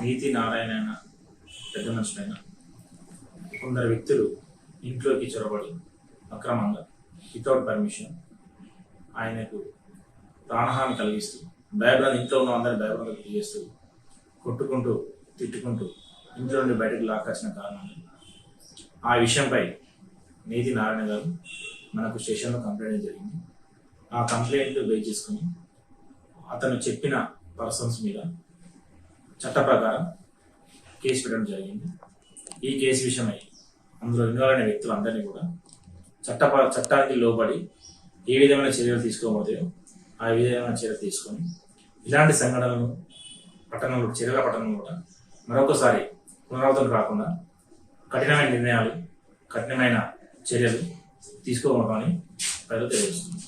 నీతి నారాయణ అయిన పెద్ద మనుషులైన కొందరు వ్యక్తులు ఇంట్లోకి చొరబడి అక్రమంగా వితౌట్ పర్మిషన్ ఆయనకు ప్రాణహాని కలిగిస్తూ ఇంట్లో ఉన్న అందరినీ భయభ్రాంతులకు గురి చేస్తూ కొట్టుకుంటూ తిట్టుకుంటూ ఇంట్లో నుండి బయటకు లాక్కొచ్చిన కారణంగా ఆ విషయంపై నీతి నారాయణ గారు మనకు స్టేషన్లో కంప్లైంట్ జరిగింది. ఆ కంప్లైంట్ బేస్ చేసుకుని అతను చెప్పిన పర్సన్స్ మీద చట్ట ప్రకారం కేసు పెట్టడం జరిగింది. ఈ కేసు విషయమై అందులో ఇన్వాల్వ్ అయిన వ్యక్తులందరినీ కూడా చట్టానికి లోబడి ఏ విధమైన చర్యలు తీసుకోబోతాయో ఆ విధమైన చర్యలు తీసుకొని ఇలాంటి సంఘటనలు చర్యల పట్టణంలో కూడా మరొకసారి పునరావృతం కాకుండా కఠినమైన నిర్ణయాలు కఠినమైన చర్యలు తీసుకోవాలని ప్రజలు తెలియజేస్తున్నారు.